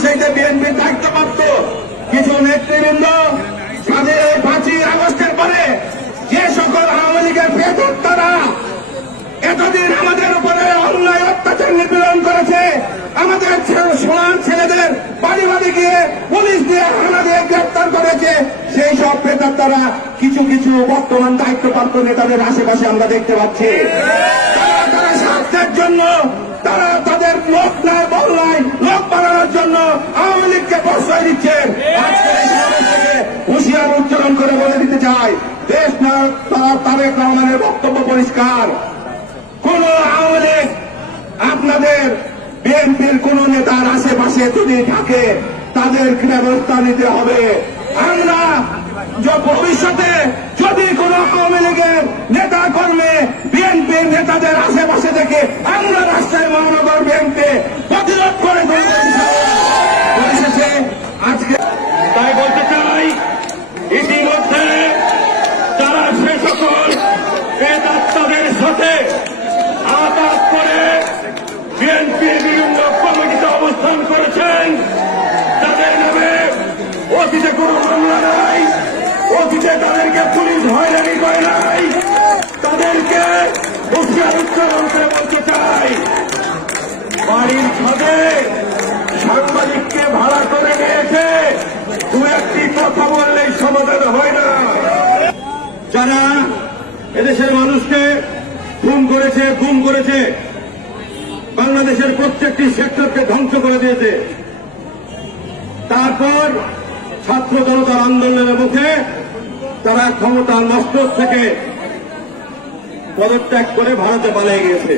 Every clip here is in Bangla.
রাজশাহীতে বিএনপির দায়িত্বপ্রাপ্ত কিছু নেতৃবৃন্দ 5ই আগস্টের পরে যে সকল আওয়ামী লীগের প্রেতাত্মারা এতদিন আমাদের উপরে অন্যায় অত্যাচার নিপীড়ন করেছে, আমাদের সোনার ছেলেদের বাড়ি বাড়ি গিয়ে পুলিশ দিয়ে হানা দিয়ে গ্রেপ্তার করেছে, সেই সব প্রেতাত্মারা কিছু কিছু বর্তমান দায়িত্বপ্রাপ্ত নেতাদের আশেপাশে আমরা দেখতে পাচ্ছি। তারা স্বার্থের জন্য, তারা তাদের লোক নাই বল্লায় লোক বাড়ানোর জন্য আওয়ামী লীগকে প্রশ্রয় দিচ্ছেন। আজকের এই সমাবেশ থেকে হুঁশিয়ার উচ্চারণ করে বলে দিতে চাই, দেশ তারেক রহমানের বক্তব্য পরিষ্কার। কোন আওয়ামী লীগ আপনাদের বিএনপির কোন নেতার আশেপাশে যদি থাকে তাদের ব্যবস্থা নিতে হবে। আমরা ভবিষ্যতে যদি কোন আওয়ামী লীগের নেতা কর্মে বিএনপির নেতাদের আশেপাশে থেকে আমরা রাজশাহী মহানগর বিএনপি প্রতিরোধ করে পরিশেষে আজকে তাই বলতে চাই, ইতিমধ্যে যারা সে সকল প্রেতাত্মাদের সাথে আঘাত করে বিএনপির বিভিন্ন কমিটিতে অবস্থান করেছেন, তাদের নামে অতীতে কোনো মামলা নাই, অতীতে তাদেরকে পুলিশ হয়রানি করে নাই, তাদেরকে হুঁশিয়ার উচ্চারণ করে বলতে চাই, বাড়ির ছাদে সাংবাদিককে ভাড়া করে নিয়েছে, দু একটি কথা বললেই সমাধান হয় না। যারা এদেশের মানুষকে খুন করেছে, গুম করেছে, বাংলাদেশের প্রত্যেকটি সেক্টরকে ধ্বংস করে দিয়েছে, তারপর ছাত্র জনতার আন্দোলনের মুখে তারা ক্ষমতার মস্তক থেকে পদত্যাগ করে ভারতে পালিয়ে গিয়েছে।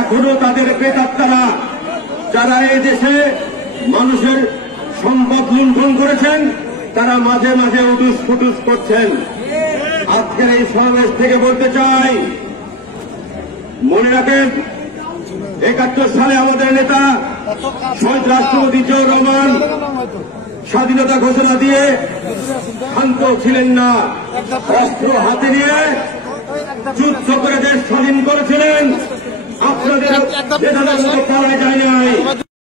এখনো তাদের প্রেতাত্মারা যারা এই দেশে মানুষের সম্পদ লুণ্ঠন করেছেন, তারা মাঝে মাঝে উটুস ফুটুস করছেন। আজকের এই সমাবেশ থেকে বলতে চাই, মনে রাখেন 71 সালে আমাদের নেতা শহীদ রাষ্ট্রপতি জিয়াউর রহমান স্বাধীনতা ঘোষণা দিয়ে শান্ত ছিলেন না, অস্ত্র হাতে নিয়ে যুদ্ধ করে দেশ স্বাধীন করেছিলেন। আপনাদের নেতাদের মতো পাওয়া যায় নাই।